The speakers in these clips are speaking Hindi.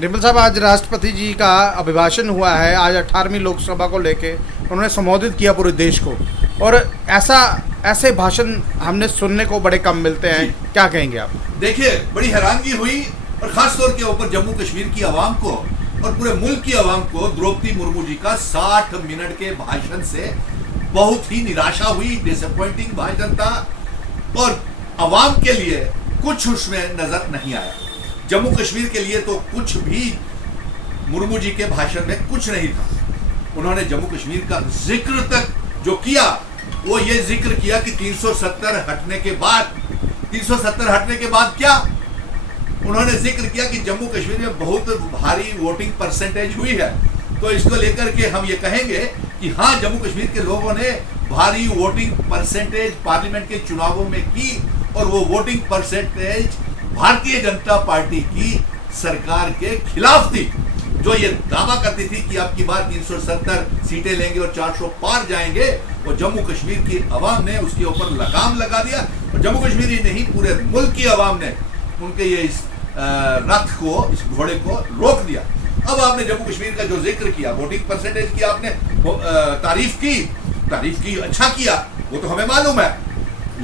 डिम्पल साहब, आज राष्ट्रपति जी का अभिभाषण हुआ है। आज 18वीं लोकसभा को लेके उन्होंने संबोधित किया पूरे देश को, और ऐसे भाषण हमने सुनने को बड़े कम मिलते हैं। क्या कहेंगे आप? देखिए, बड़ी हैरानगी हुई, और खास तौर के ऊपर जम्मू कश्मीर की आवाम को और पूरे मुल्क की आवाम को द्रौपदी मुर्मू जी का 60 मिनट के भाषण से बहुत ही निराशा हुई। डिसअपॉइंटिंग भाषण था और आवाम के लिए कुछ उसमें नजर नहीं आया। जम्मू कश्मीर के लिए तो कुछ भी मुर्मू जी के भाषण में कुछ नहीं था। उन्होंने जम्मू कश्मीर का जिक्र तक जो किया, वो ये जिक्र किया कि 370 हटने के बाद क्या उन्होंने जिक्र किया कि जम्मू कश्मीर में बहुत भारी वोटिंग परसेंटेज हुई है। तो इसको लेकर के हम ये कहेंगे कि हाँ, जम्मू कश्मीर के लोगों ने भारी वोटिंग परसेंटेज पार्लियामेंट के चुनावों में की, और वो voting percentage Bharatiya Janata party की सरकार के खिलाफ थी, जो ये दावा करती थी कि अब की बार 370 सीटें लेंगे और 400 पार जाएंगे। और जम्मू कश्मीर की आवाम ने उसके ऊपर लगाम लगा दिया, और जम्मू कश्मीर ही नहीं, पूरे मुल्क की आवाम ने उनके ये इस रथ को, इस घोड़े को रोक दिया। अब आपने जम्मू कश्मीर का जो जिक्र किया, वोटिंग परसेंटेज की आपने तारीफ की, अच्छा किया, वो तो हमें मालूम है।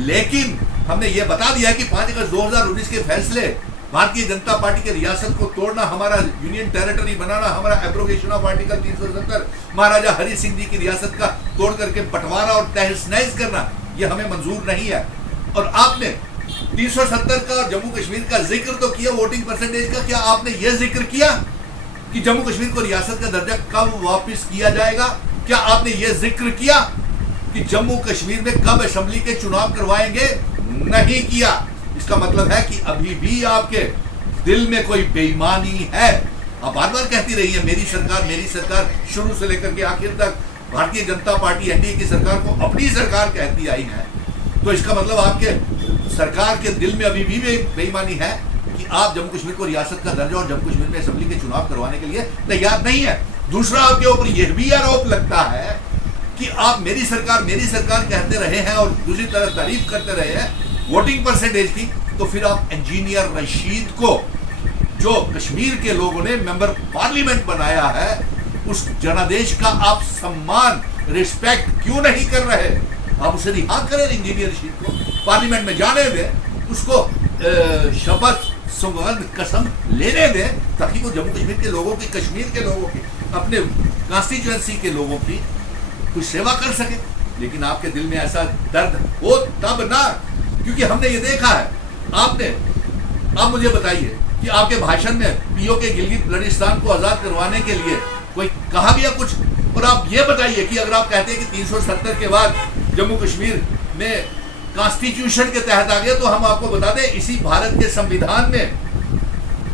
लेकिन हमने ये बता दिया कि 5 अगस्त 2019 के फैसले, भारतीय जनता पार्टी के रियासत को तोड़ना, हमारा यूनियन टेरिटरी बनाना, हमारा एब्रोगेशन ऑफ आर्टिकल 370, महाराजा हरि सिंह जी की रियासत का तोड़ करके बंटवारा और तहस नहस करना, ये हमें मंजूर नहीं है। और आपने 370 का और जम्मू कश्मीर का जिक्र तो किया, वोटिंग परसेंटेज का। क्या आपने यह जिक्र किया कि जम्मू कश्मीर को रियासत का दर्जा कब वापस किया जाएगा? क्या आपने यह जिक्र किया कि जम्मू कश्मीर में कब असेंबली के चुनाव करवाएंगे? नहीं किया। इसका मतलब है कि अभी भी आपके दिल में कोई बेईमानी है। आप बार बार कहती रही है मेरी सरकार, शुरू से लेकर के आखिर तक भारतीय जनता पार्टी एनडीए की सरकार को अपनी सरकार कहती आई है। तो इसका मतलब आपके सरकार के दिल में अभी भी बेईमानी है कि आप जम्मू कश्मीर को रियासत का दर्जा और जम्मू कश्मीर में असेंबली के चुनाव करवाने के लिए तैयार नहीं है। दूसरा, आपके ऊपर यह भी आरोप लगता है कि आप मेरी सरकार कहते रहे हैं और दूसरी तरफ तारीफ करते रहे हैं वोटिंग परसेंटेज की। तो फिर आप इंजीनियर रशीद को, जो कश्मीर के लोगों ने मेंबर पार्लियामेंट बनाया है, उस जनादेश का आप सम्मान, रिस्पेक्ट क्यों नहीं कर रहे? आप उसे रिहा करें, इंजीनियर रशीद को पार्लियामेंट में जाने दें, उसको शपथ, सुगंध, कसम लेने दें, ताकि वो जम्मू कश्मीर के लोगों की, कश्मीर के लोगों की, अपने कॉन्स्टिट्यूएंसी के लोगों की कुछ सेवा कर सके। लेकिन आपके दिल में ऐसा दर्द हो तब ना, क्योंकि हमने ये देखा है। आप मुझे बताइए कि आपके भाषण में पीओ के गिलगित बल्टिस्तान को आजाद करवाने के लिए कोई कहा गया कुछ? और आप ये बताइए कि अगर आप कहते हैं कि 370 के बाद जम्मू कश्मीर में कॉन्स्टिट्यूशन के तहत आ गया, तो हम आपको बता दें इसी भारत के संविधान में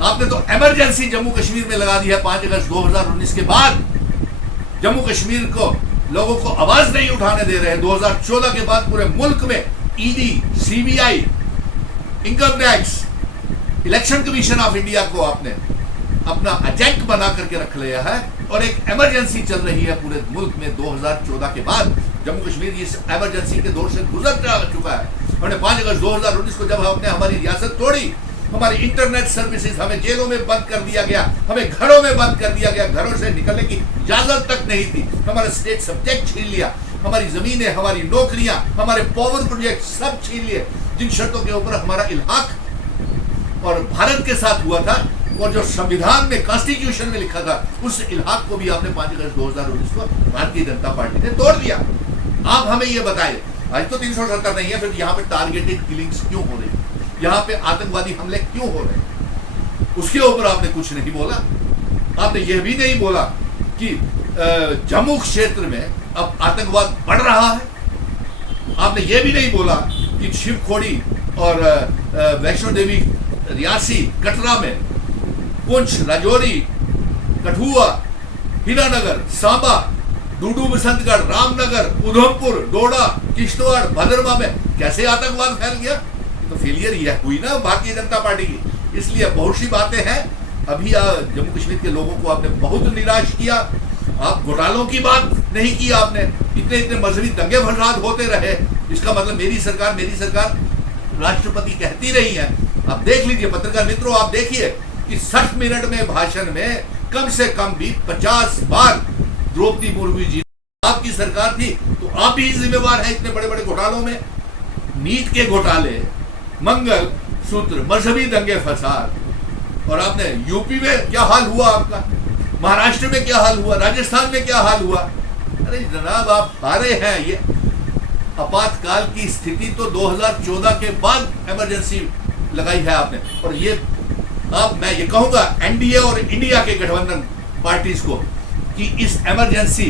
आपने तो इमरजेंसी जम्मू कश्मीर में लगा दी है। 5 अगस्त 2019 के बाद जम्मू कश्मीर को लोगों को आवाज नहीं उठाने दे रहे हैं। 2014 के बाद पूरे मुल्क में ED, CBI, income tax, election commission of India को आपने अपना एजेंट बना करके रख लिया है, और एक इमरजेंसी चल रही है पूरे मुल्क में। 2014 के बाद जम्मू कश्मीर इस इमरजेंसी के दौर से गुजर चुका है। हमने 5 अगस्त 2019 को जब हमने हमारी रियासत तोड़ी, हमारी इंटरनेट सर्विसेज, हमें जेलों में बंद कर दिया गया, हमें घरों में बंद कर दिया गया, घरों से निकलने की इजाजत तक नहीं थी, हमारा स्टेट सब्जेक्ट छीन लिया, हमारी जमीनें, हमारी नौकरियां, हमारे पावर प्रोजेक्ट सब छीन लिए, जिन शर्तों के ऊपर हमारा इल्हाक और भारत के साथ हुआ था, और जो संविधान में, कॉन्स्टिट्यूशन में लिखा था, उस इल्हाक को भी आपने 5 अगस्त 2019 को भारतीय जनता पार्टी ने तोड़ दिया। आप हमें ये बताइए, आज तो 370 नहीं है, फिर यहाँ पे टारगेटेड किलिंग्स क्यों हो रही, यहाँ पे आतंकवादी हमले क्यों हो रहे? उसके ऊपर आपने कुछ नहीं बोला। आपने यह भी नहीं बोला कि जम्मू क्षेत्र में अब आतंकवाद बढ़ रहा है। आपने यह भी नहीं बोला कि शिवखोड़ी और वैष्णो देवी, रियासी, कटरा में, पुंछ, राजौरी, कठुआ, हीरानगर, सांबा, डूडू, बसंतगढ़, रामनगर, उधमपुर, डोडा, किश्तवाड़, भदरवा में कैसे आतंकवाद फैल गया? तो फेलियर यह हुई ना भारतीय जनता पार्टी की। इसलिए बहुत सी बातें हैं। अभी जम्मू कश्मीर के लोगों को आपने बहुत निराश किया। आप घोटालों की बात नहीं की आपने, इतने मजहबी दंगे फसाद होते रहे। इसका मतलब मेरी सरकार राष्ट्रपति कहती रही है। आप देख लीजिए पत्रकार मित्रों, आप देखिए कि 60 मिनट में भाषण में कम से कम भी 50 बार द्रौपदी मुर्मू जी, आपकी सरकार थी तो आप भी जिम्मेवार हैं इतने बड़े बड़े घोटालों में, नीट के घोटाले, मंगल सूत्र, मजहबी दंगे फसाद। और आपने यूपी में क्या हाल हुआ आपका, महाराष्ट्र में क्या हाल हुआ, राजस्थान में क्या हाल हुआ। अरे जनाब आप हारे हैं। ये आपातकाल की स्थिति तो 2014 के बाद इमरजेंसी लगाई है आपने। और ये अब मैं ये कहूंगा एनडीए और इंडिया के गठबंधन पार्टीज को कि इस इमरजेंसी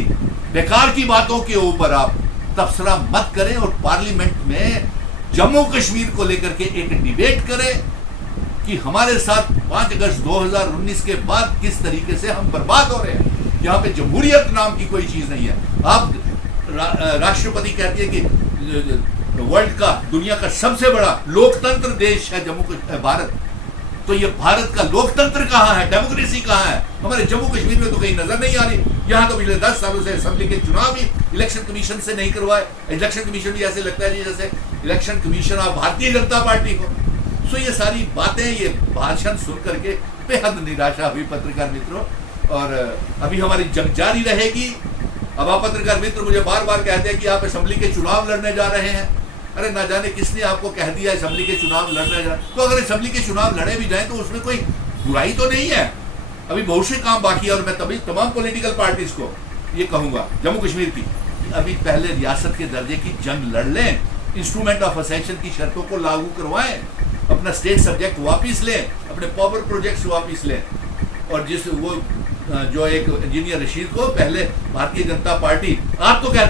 बेकार की बातों के ऊपर आप तबसरा मत करें और पार्लियामेंट में जम्मू कश्मीर को लेकर के एक डिबेट करें कि हमारे साथ 5 अगस्त 2019 के बाद किस तरीके से हम बर्बाद हो रहे हैं। यहाँ पे जमहूरियत नाम की कोई चीज नहीं है। आप राष्ट्रपति कहती है कि वर्ल्ड का, दुनिया का सबसे बड़ा लोकतंत्र देश है भारत। तो ये भारत का लोकतंत्र कहाँ है, डेमोक्रेसी कहाँ है? हमारे जम्मू कश्मीर में तो कहीं नजर नहीं आ रही। यहाँ तो पिछले 10 सालों से असेंबली के चुनाव भी इलेक्शन कमीशन से नहीं करवाए। इलेक्शन कमीशन भी ऐसे लगता है जैसे election commission of Bharatiya Janata party को। सो ये सारी बातें, ये भाषण सुन करके बेहद निराशा हुई पत्रकार मित्रों। और अभी हमारी जंग जारी रहेगी। अब आप पत्रकार मित्र मुझे बार बार कहते हैं कि आप असेंबली के चुनाव लड़ने जा रहे हैं। अरे ना जाने किसने आपको कह दिया असेंबली के चुनाव लड़ने जा। तो अगर असेंबली के चुनाव लड़े भी जाए तो उसमें कोई बुराई तो नहीं है। अभी बहुत से काम बाकी है। और मैं तभी तमाम पॉलिटिकल पार्टीज को ये कहूंगा जम्मू कश्मीर की, अभी पहले रियासत के दर्जे की जंग लड़ लें, इंस्ट्रूमेंट ऑफ असेशन की शर्तों को लागू करवाएं, अपना स्टेट सब्जेक्ट वापिस लें, अपने पावर प्रोजेक्ट्स वापिस लें। और जिस वो जो एक इंजीनियर रशीद को पहले भारतीय जनता पार्टी, आप तो कहते